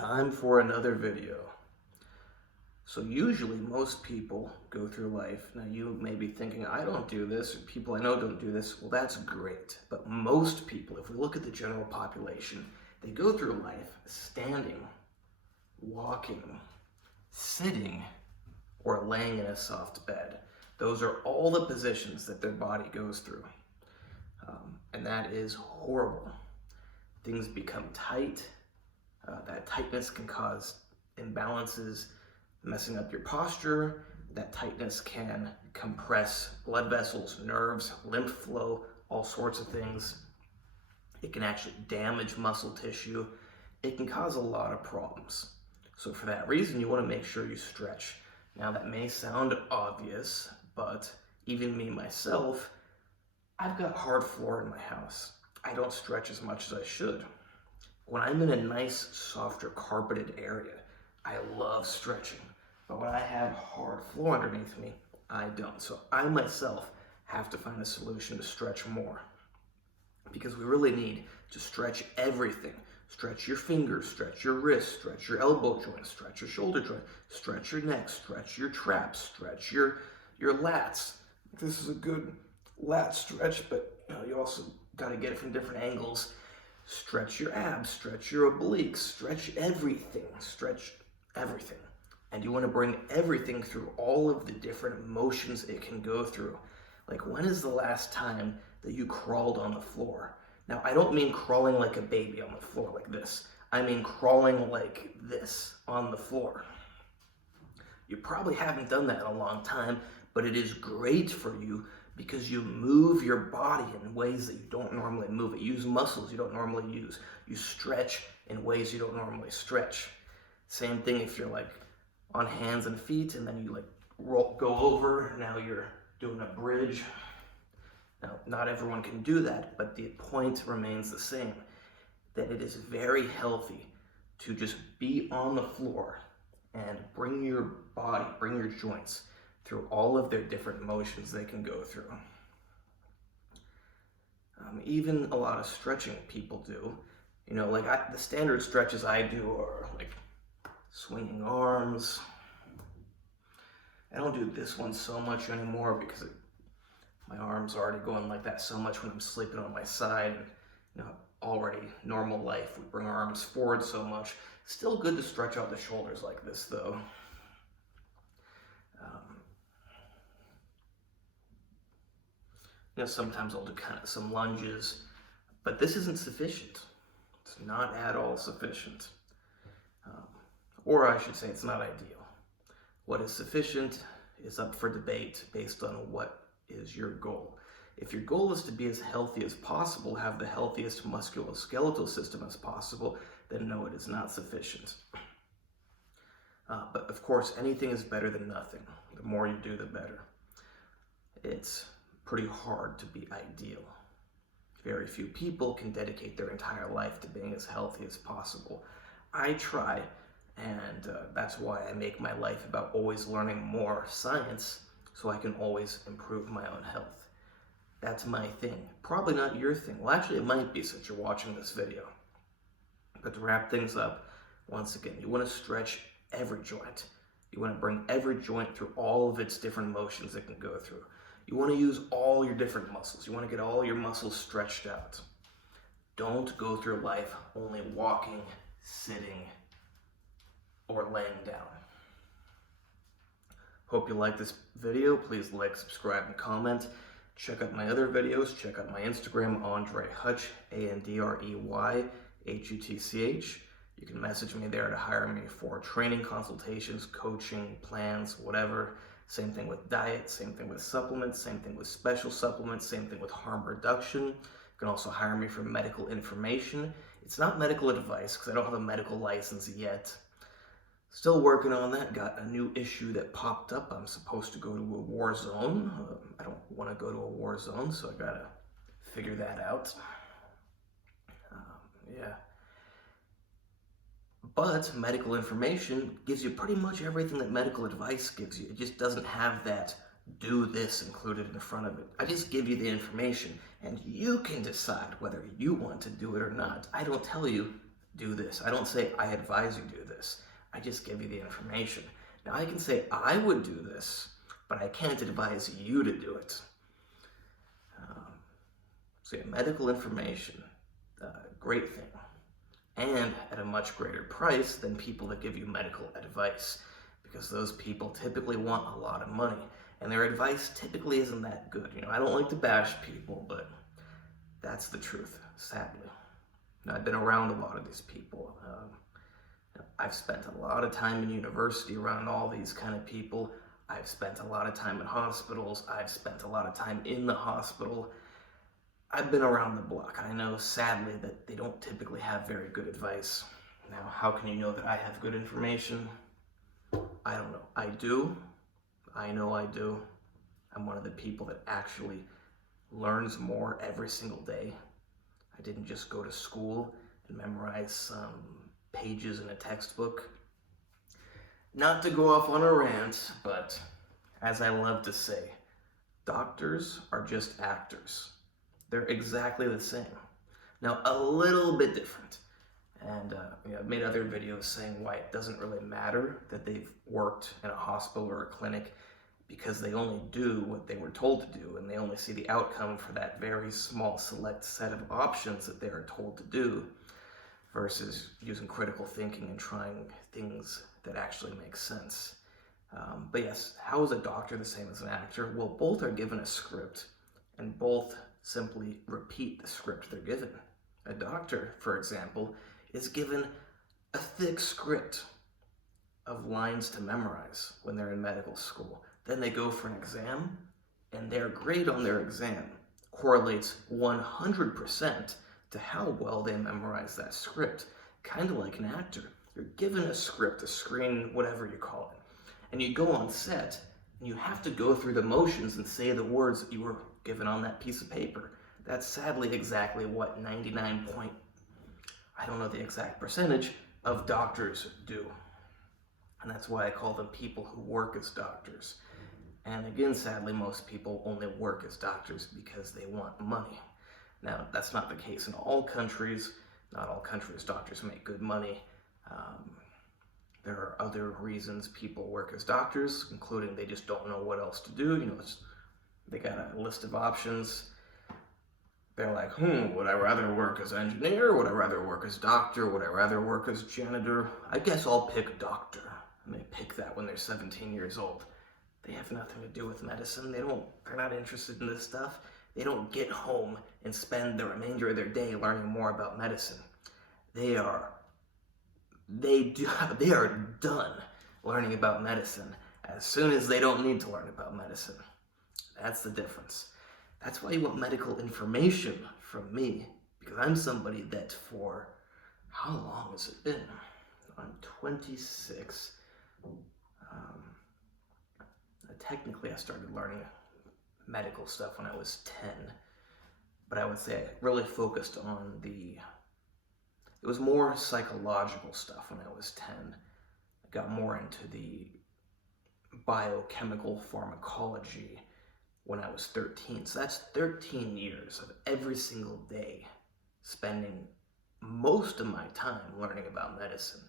Time for another video. So usually most people go through life, now you may be thinking, I don't do this, or people I know don't do this. Well, that's great. But most people, if we look at the general population, they go through life standing, walking, sitting, or laying in a soft bed. Those are all the positions that their body goes through. And that is horrible. Things become tight. That tightness can cause imbalances, messing up your posture. That tightness can compress blood vessels, nerves, lymph flow, all sorts of things. It can actually damage muscle tissue. It can cause a lot of problems. So for that reason, you want to make sure you stretch. Now that may sound obvious, but even me myself, I've got hard floor in my house. I don't stretch as much as I should. When I'm in a nice, softer, carpeted area, I love stretching. But when I have hard floor underneath me, I don't. So I myself have to find a solution to stretch more. Because we really need to stretch everything. Stretch your fingers, stretch your wrists, stretch your elbow joint, stretch your shoulder joint, stretch your neck, stretch your traps, stretch your lats. This is a good lat stretch, but you also got to get it from different angles. Stretch your abs, stretch your obliques, stretch everything, And you want to bring everything through all of the different motions it can go through. Like, when is the last time that you crawled on the floor? Now, I don't mean crawling like a baby on the floor like this. I mean crawling like this on the floor. You probably haven't done that in a long time, but it is great for you because you move your body in ways that you don't normally move it. You use muscles you don't normally use. You stretch in ways you don't normally stretch. Same thing if you're like on hands and feet and then you like go over, now you're doing a bridge. Now, not everyone can do that, but the point remains the same, that it is very healthy to just be on the floor and bring your body, bring your joints through all of their different motions they can go through. Even a lot of stretching people do, like the standard stretches I do are like swinging arms. I don't do this one so much anymore because my arms are already going like that so much when I'm sleeping on my side. Already normal life, we bring our arms forward so much. Still good to stretch out the shoulders like this though. Sometimes I'll do kind of some lunges, but this isn't sufficient. It's not at all sufficient. Or I should say it's not ideal. What is sufficient is up for debate based on what is your goal. If your goal is to be as healthy as possible, have the healthiest musculoskeletal system as possible, then no, it is not sufficient. But of course, anything is better than nothing. The more you do, the better. It's pretty hard to be ideal. Very few people can dedicate their entire life to being as healthy as possible. I try, and that's why I make my life about always learning more science so I can always improve my own health. That's my thing. Probably not your thing. Well, actually, it might be since you're watching this video. But to wrap things up, once again, you want to stretch every joint. You want to bring every joint through all of its different motions it can go through. You want to use all your different muscles. You want to get all your muscles stretched out. Don't go through life only walking, sitting, or laying down. Hope you like this video. Please like, subscribe, and comment. Check out my other videos. Check out my Instagram, AndreyHutch, AndreyHutch. You can message me there to hire me for training, consultations, coaching, plans, whatever. Same thing with diet, same thing with supplements, same thing with special supplements, same thing with harm reduction. You can also hire me for medical information. It's not medical advice because I don't have a medical license yet. Still working on that. Got a new issue that popped up. I'm supposed to go to a war zone. I don't want to go to a war zone, so I gotta figure that out. Yeah. But medical information gives you pretty much everything that medical advice gives you. It just doesn't have that do this included in front of it. I just give you the information and you can decide whether you want to do it or not. I don't tell you do this. I don't say, I advise you do this. I just give you the information. Now, I can say, I would do this, but I can't advise you to do it. So yeah, medical information, great thing. And at a much greater price than people that give you medical advice, because those people typically want a lot of money, and their advice typically isn't that good. I don't like to bash people, but that's the truth, sadly. Now, I've been around a lot of these people. I've spent a lot of time in university around all these kind of people. I've spent a lot of time in hospitals. I've spent a lot of time in the hospital. I've been around the block. I know, sadly, that they don't typically have very good advice. Now, how can you know that I have good information? I don't know. I do. I know I do. I'm one of the people that actually learns more every single day. I didn't just go to school and memorize some pages in a textbook. Not to go off on a rant, but as I love to say, doctors are just actors. They're exactly the same. Now, a little bit different. And I've made other videos saying why it doesn't really matter that they've worked in a hospital or a clinic, because they only do what they were told to do, and they only see the outcome for that very small select set of options that they are told to do, versus using critical thinking and trying things that actually make sense. But yes, how is a doctor the same as an actor? Well, both are given a script, and both simply repeat the script they're given. A doctor, for example, is given a thick script of lines to memorize when they're in medical school. Then they go for an exam, and their grade on their exam correlates 100% to how well they memorize that script. Kind of like an actor. You're given a script, a screen, whatever you call it, and you go on set, and you have to go through the motions and say the words that you were given on that piece of paper. That's sadly exactly what 99 point, I don't know the exact percentage, of doctors do. And that's why I call them people who work as doctors. And again, sadly, most people only work as doctors because they want money. Now, that's not the case in all countries. Not all countries' doctors make good money. There are other reasons people work as doctors, including they just don't know what else to do. They got a list of options. They're like, would I rather work as engineer? Would I rather work as doctor? Would I rather work as janitor? I guess I'll pick doctor. And they pick that when they're 17 years old. They have nothing to do with medicine. They're not interested in this stuff. They don't get home and spend the remainder of their day learning more about medicine. They are done learning about medicine as soon as they don't need to learn about medicine. That's the difference. That's why you want medical information from me, because I'm somebody that for, how long has it been? I'm 26. Technically, I started learning medical stuff when I was 10, but I would say I really focused on it was more psychological stuff when I was 10. I got more into the biochemical pharmacology when I was 13. So that's 13 years of every single day spending most of my time learning about medicine.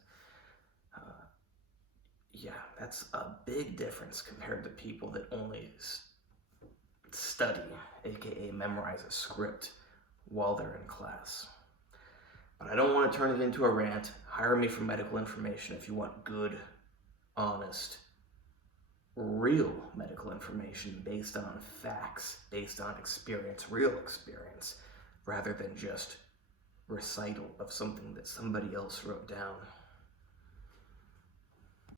Yeah, that's a big difference compared to people that only study, aka memorize a script while they're in class. But I don't want to turn it into a rant. Hire me for medical information if you want good, honest, real medical information based on facts, based on experience, real experience, rather than just recital of something that somebody else wrote down.